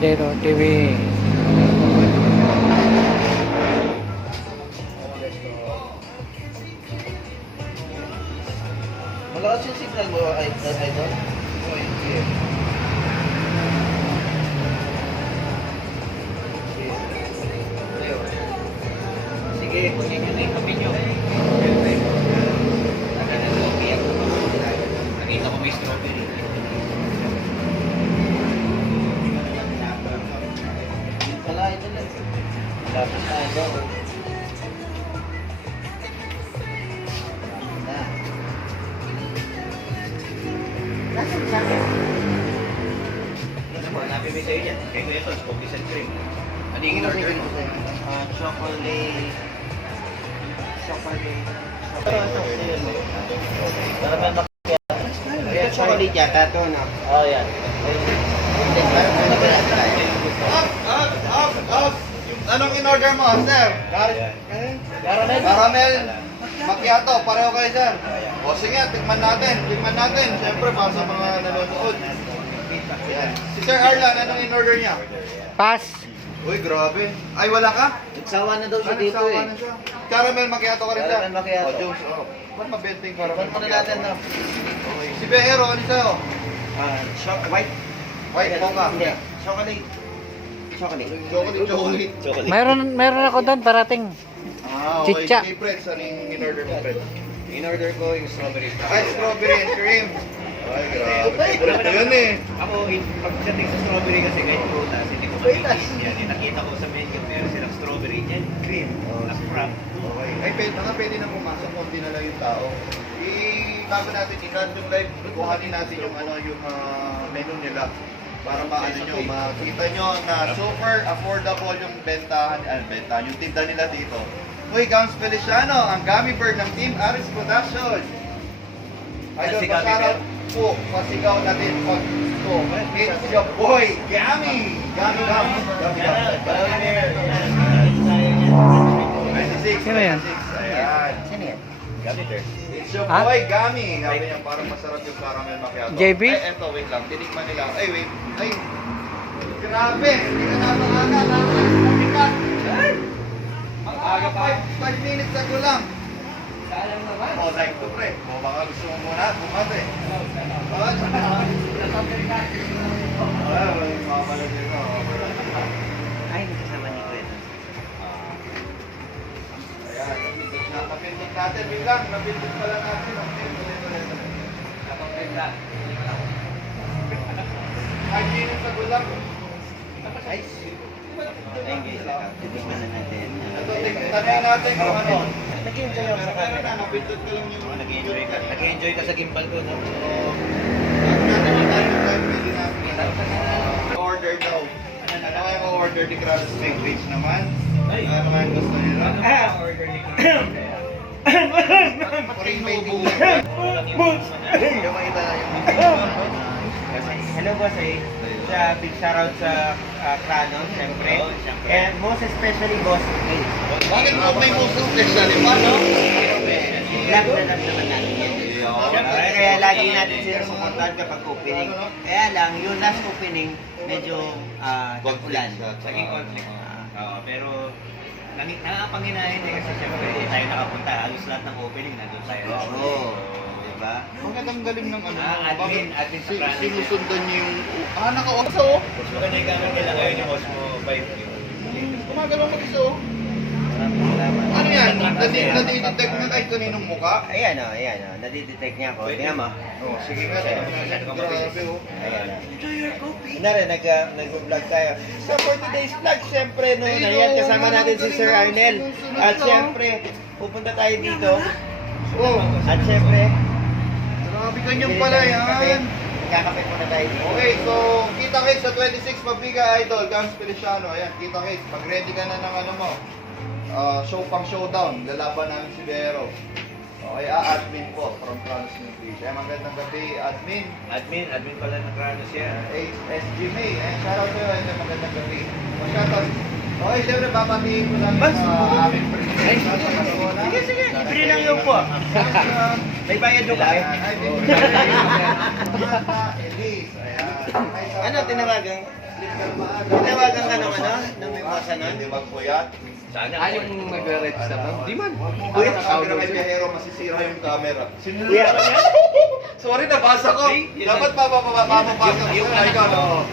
Cordero TV. Malakas yung signal mo, idol? Oo, yung clear. Sige, kunin nyo na yung kape nyo. Nakita ko may strawberry. Wala, idol lang. Lapis na, idol. Nasaan siya? Ano mo, napibig sa'yo dyan. Kaya ko ito, cookies and cream. Ano yung in-order mo? Chocolate. Para may makikita. Chocolate yata ito, no? Oo, yan. Up! Anong in-order mo, sir? Caramel? Caramel, macchiato, pareho kayo, sir. O sige, tikman natin. Siyempre, para sa mga nanonood. Yan. Si Sir Arlan, anong in-order niya? Pass. Uy, grabe. Ay, wala ka? Nagsawa na daw siya dito Nagsawa eh. na siya. Caramel macchiato ka rin, sir? Caramel macchiato. O, Jones, o. Ba't mabenting caramel Ba't muna natin, no? Okay. Si Behero, ano sa'yo? White? White mocha. Hindi. Chocolate. Chocolate. Meron ako doon parating. Ah, okay. Chicha. Hey, Fred, ano yung in-order mo, Fred? In-order ko yung strawberry. Ay, strawberry and cream. Ay, grabe. Ito yun eh. Ako, pagdating sa strawberry kasi kahit prutas, hindi ko maintindihan. Nakita ko sa menu, meron silang strawberry and cream na frap. Okay. Ay, pwede na pumasok kung di na lang yung tao. Bago natin i-cut yung live, kuhanin natin yung menu nila. Para makita nyo na super affordable yung bentahan, yung tinda nila dito. Uy, Gams Feliciano, ang gummy bird ng Team Aris Production. Idol, pa-shoutout po, pasigaw natin pag ito. It's your boy, Gummy! Gummy. 96. Sino yan? Ayan. Sino yan? It's your Ha? boy, Gummy. Sabi niya, parang masarap yung caramel macchiato. JB? Ay, eto, wait lang. Tinikman nila. Ay, wait. Ay, grabe. Hindi ka na maaga. Napikat. Ang aga pa. 5 minutes ago lang. Sayang naman. O, like to, pre. O, baka gusto mo muna. Bumate. Ay, makapalag nito. Ay, kasama ni Kuya. Ayan, napindot natin. Wait lang, napindot pala natin. Napagpenda. 5 minutes ago lang. Ay, Ayun guys, titignan na natin. Ito, tanong natin kung ano. nag-enjoy ako sa Pero camera. napindot ko lang yung... Nag-enjoy ka sa gimbal ko, no? Order daw. Ano kayang order ni Krabs Steak Rich naman? Ano kayang gusto nila? Order ni Puring may tingnan. Yung makita na yung... Hello boss big shoutout sa Canon, syempre. And most especially boss May. Bakit mo may muso special? Paano? Lang na lang naman natin yan. Syempre, kaya lagi natin sila sumunod kapag opening. Kaya lang, yung last opening, medyo ulan. Naging conflict. Pero nakapanginahin eh kasi syempre tayo nakapunta. Halos lahat ng opening nandun tayo. Oo. Diba? Ang galing ng ano. Admin sa Krabs. Sinusundan niyo yung... naka-oso. Mas maganda yung gamit nila ngayon yung Osmo 5. Gumagalaw mag-iso. Maraming salamat. Ano yan? Nadidetect na kahit kaninong muka? Ayan o. Nadidetect niya ako. Tingnan mo. Oh, sige nga. Grabe oh. Ayan o. Kunwari, nag-vlog tayo. So for today's vlog, syempre, no, ayan, kasama natin si Sir Arnel. At syempre, pupunta tayo dito. Oh, At syempre, grabe ganyan pala yan. kakape muna tayo dito. Okay, so kita kits sa 26 Pabiga Idol, Gams Feliciano. Ayan, kita kits. Mag-ready ka na ng ano mo. Showdown. Lalaban namin si Vero. Okay, admin po from France New Beach. Magandang gabi, admin. Admin pala ng Kranos yan. SG May. Shoutout sa'yo. Magandang gabi. Shoutout. Okay, siyempre, babatiin ko namin sa aming president. Sige. Libre lang yung po. May bayad yung kape. Elise. Ayan. Ano tinawagan? sleep ka na maaga. Tinawagan ka ng ano? Nang may masa nun? Hindi magpuyat. Yung nagre-register na? Di man. Kuya, sabi na kay Biyahero, masisira yung camera. Kuya, Sorry, nabasa ko. Dapat mapapasa ko. Ay, ikaw, no?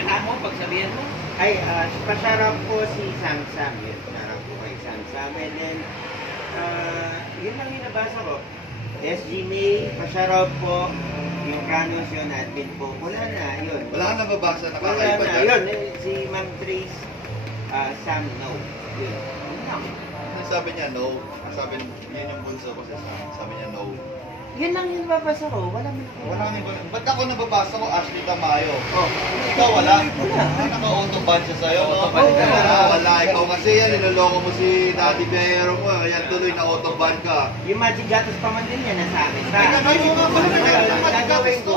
Mo, pagsabihan mo. ay, pasarap po si Samsam. Yun, pasarap po kay Samsam. And then, yun lang yung nabasa ko. SG May, pasarap po. Yung Kranos yun, admin po. Wala na, yun. Wala ka nababasa, Wala nakakaiba na, dyan. yun. Si Ma'am Trace, Sam, no. Yun. Yun lang. Sabi niya, no. Sabi, yun yung bunso ko sa sabi niya, no. Yun lang yung nababasa ko. Wala mo na. Wala nga iba. Ba't ako nababasa ko, Ashley Tamayo? Oh. Ikaw wala? Wala. Naka-autoban siya sa'yo, no? Autoban ka. Wala. Ikaw kasi yan, niloloko mo si Daddy Biyahero mo. Yan tuloy na autoban ka. Yung Magic Gatos pa man din yan, nasa akin. Ay, ano nga pala, Gagawin ko,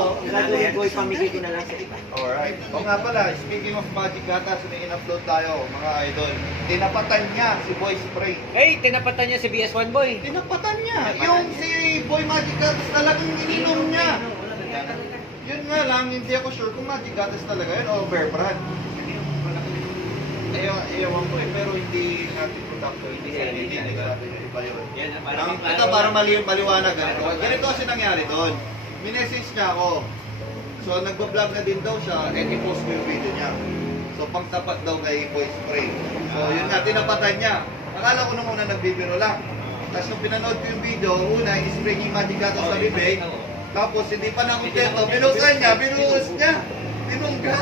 ipamigay ko na lang sa iba. Alright. O nga pala, speaking of Magic Gatas, may in-upload tayo, mga idol. Tinapatan niya si Boy Spray. Hey, tinapatan niya si BS1 Boy. Tinapatan niya. Yung si Boy Magic Gatas talagang ininom niya. Yun nga lang, hindi ako sure kung Magic Gatas talaga yun o Bear Brand. Ewan ko eh, pero hindi natin production, hindi nagsabi yung iba yun. Ito para maliwanag. Ganito kasi nangyari doon. Minessage niya ako. So nagbablog na din daw siya, i-post ko yung video niya. So pangtapat daw kay Boy Spray. So yun nga, tinapatan niya. Akala ko nung una nagbibiro lang. Tapos nung pinanood ko yung video, una, i-spray niya yung Magic Gatas sa bibig. Tapos hindi pa na kontento, binuhusan niya, binuhos niya. Binungga.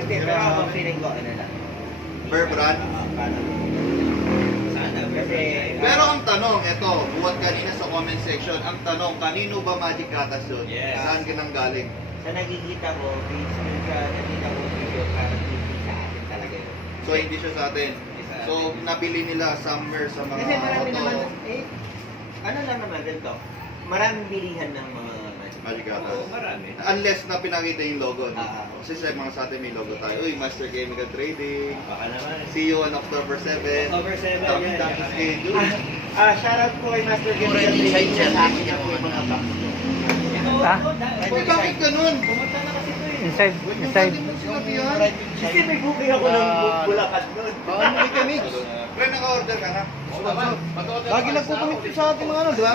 Hindi, pero ako feeling ko, ano lang. Bear Brand. Sana, kasi... Pero ang tanong, ito, buhat kanina sa comment section, ang tanong, kanino ba Magic Gatas yun? Yes. Saan ginanggaling? Sa nakikita ko, basically sa nakita ko video, parang hindi sa atin talaga yun. So hindi siya sa atin. So nabili nila somewhere sa mga Kasi marami auto. naman, ano lang naman, ganito. Maraming bilihan ng mga Magic Gatas. Oo, marami. Unless na pinakita yung logo. No? Ah. Kasi sa mga sa atin may logo tayo. Uy, Master Chemical Trading. Baka naman. See you on October 7. October 7, Dami yan. schedule. shoutout po kay Master Gabriel Trade sa akin na po yung mga box. Ha? Uy, bakit ganun? Pumunta na kasi ito eh. Inside, Huwag yung inside. bakit mo sinabihan. Kasi may booking ako ng Bulacan doon. Ano may kamix? Pre, naka-order ka na? Lagi nagpupunit sa ating mga ano, di ba?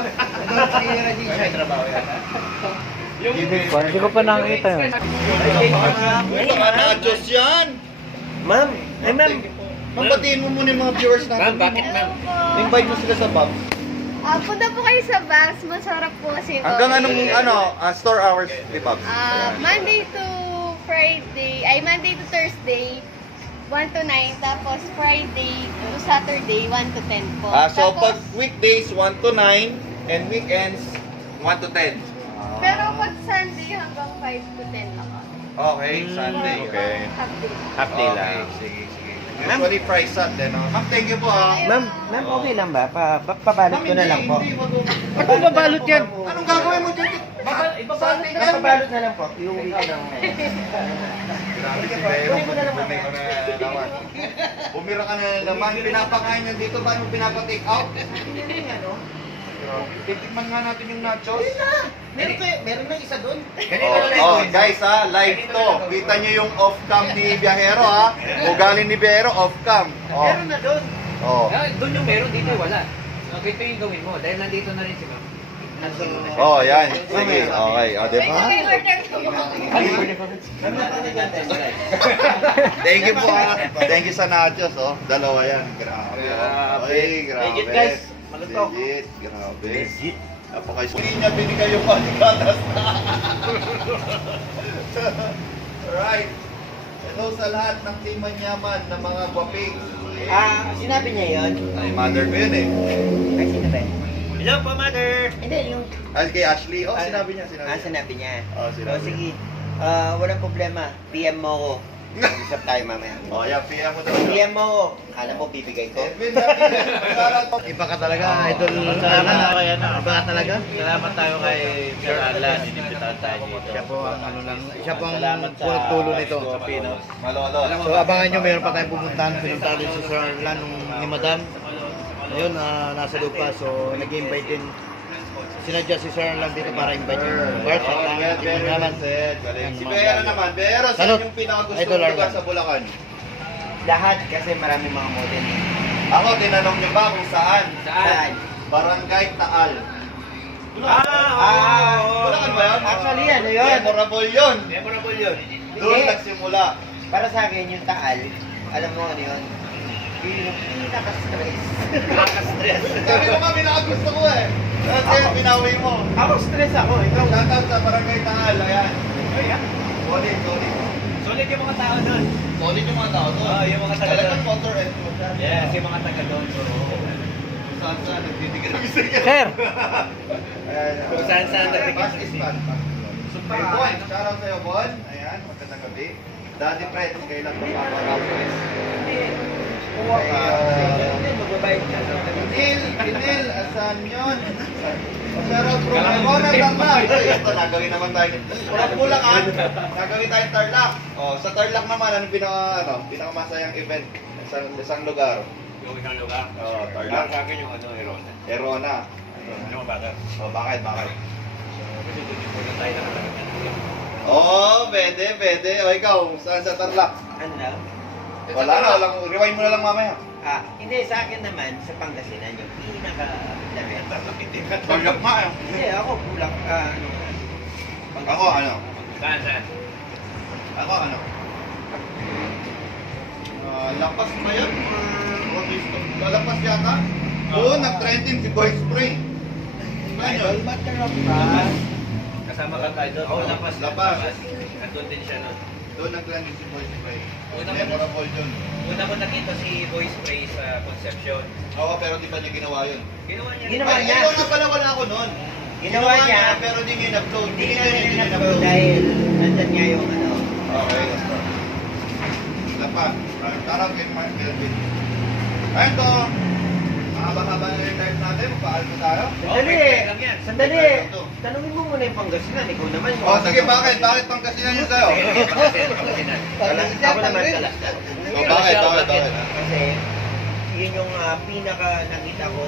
Hindi ko pa nakakita yun. Ito ka na, Diyos yan! Ma'am, ay ma'am. Ma'am, batiin mo muna yung mga viewers natin. Ma'am, bakit ma'am? Invite mo sila sa Bob's. Punta po kayo sa Babs. Masarap po kasi ito. Hanggang anong store hours ni Bob's? Monday to Friday, Monday to Thursday, 1 to 9. Tapos Friday to Saturday, 1 to 10 po. So Tapos, pag weekdays 1 to 9 and weekends 1 to 10. pero pag Sunday hanggang 5 to 10 ako. Okay, Sunday. Okay. Half day. Half day lang. Sige, sige. Usually price Sunday, no? Ma'am, thank you po ha. Ma'am, okay lang ba? Pabalot ko na lang po. Ba't mo babalot yan? Anong gagawin mo dyan? Ibabalot na. Pabalot na lang po. Yung week ng... Grabe si Bero. Bumira ka na naman. Bumira ka na naman. Pinapakain niya dito. Paano pinapa-take out? Titikman nga natin yung nachos. Meron na isa doon. Guys ha, live to. Kita niyo yung off-cam ni Biyahero ha. Ugaling ni Biyahero, off-cam. Meron na doon. Doon yung meron, dito wala. So, ito yung gawin mo. Dahil nandito na rin si ma'am. Yan. Sige, okay. Diba? Ito yung order ko. Thank you po ha. Thank you sa nachos Dalawa yan. Grabe. Ay, grabe. Legit, guys. Malutong. Legit. Grabe. Legit. Hindi niya binigay yung panigatas na. Alright. Hello sa lahat ng Team Manyaman na mga gwaping. Sinabi niya yun? Ay, mother ko yun eh. Ay, sino ba? Hello po, mother! Hindi, yung... Kay Ashley. Sinabi niya. sinabi niya. Sinabi Sige. Walang problema. PM mo ako. Mag-usap tayo mamaya. PM mo daw. PM mo ako. Alam mo, bibigay ko. Edwin, Iba ka talaga, idol. Iba ka talaga. Salamat tayo kay Sir Alan. Inimbitahan tayo dito. Siya po ang siya po ang tulo nito. Malolo. So abangan nyo, meron pa tayong pupuntahan. Pinuntahan din si Sir Arlan ni Madam. Ayun, nasa lupa. So nag-invite din sinadya si Sir lang dito para invite yung Bart. Very well said. Galing. Si Bea naman. Bea, saan Salud. yung pinakagusto Idol mong lugar Arlan. sa Bulacan? Lahat kasi marami mga model. Ako, tinanong niyo ba kung saan? Saan? Barangay Taal. Bulacan ba yun? Actually, ano yun? Memorable yun. Memorable yun. Doon Hindi. nagsimula. Para sa akin, yung Taal, alam mo ano yun? Yung pinaka-stress. Sabi mo nga, pinakagusto ko eh. Kasi pinawi mo. Ako stress ako, ikaw. Shoutout sa Barangay Taal. Ayan. Ayan. Solid, solid. Solid yung mga tao doon. Solid yung mga tao doon. Yung mga taga Talagang doon. motor and motor. Yes, yung mga taga doon. Saan saan, nagtitigil ng isa. Sir! Kung saan-saan nagtitigil Pass ng is isa. fun. Hey, Bon, shoutout sa'yo, Bon. Ayan, magandang gabi. Daddy Fred, kailan pa paparapos? Magbabayad ka sa Inil, asan yun? Pero bro, bonus lang na. Ito, nagawin naman tayo. Pura Bulacan, nagawin tayong Tarlac. Oh, sa Tarlac naman, pinakamasayang event sa isang lugar. Yung isang lugar. Oh, Para Tarlac. sa akin yung Erona. Erona. Ano ba bakit? Oh, bakit? Kasi doon yung puno tayo nakatalaga. Oh, pwede. O ikaw, saan sa Tarlac? Ano na? Wala na, rewind mo na lang mamaya. Hindi, sa akin naman, sa Pangasinan, yung pinaka-lamit. Tarlac nga eh. Hindi, ako kulak, Ako ano? Saan? Ako ano? Lapas ba yun? Or Visto? Lapas yata? Oo, nag-trending si Boy Spring. Ano yun? Kasama ka tayo doon. Oo, lapas. Lapas. Nandun din siya nun. Doon nag-trending si Boy Spring. Una mo- Memorable yun. Una ko nakita si Boy Spray sa Concepcion. Oo, pero di ba niya ginawa yun? Ginawa niya. Ginawa Ay, niya. ikaw nga pala, wala ako noon. Ginawa niya. Pero di niya in-upload. Hindi na rin na-upload dahil nandyan nga yung ano. Okay, basta. Lapas. Tarang kay Mark Melvin. Ayun to. Mahaba-haba na yung live natin. Magpaalam na tayo. Sandali! Okay, lang yan. Sandali! Tanungin mo muna yung Pangasinan. Ikaw naman. Oh, sige, bakit? Bakit Pangasinan yun sa'yo? Pangasinan. Ako naman talas. Oh, bakit? Kasi yun yung pinaka nakita ko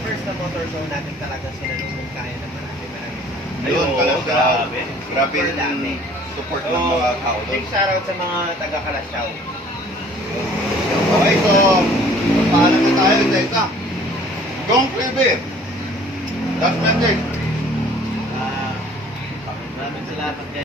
first na motor show natin talaga sinalubong kaya ng marami. Ayun, Kalasyaw. Grabe Super dami. yung support ng mga tao doon. Big shoutout sa mga taga Kalasyaw. Okay, so, paalam na tayo isa-isa. Gong Clive. Last message. Maraming salamat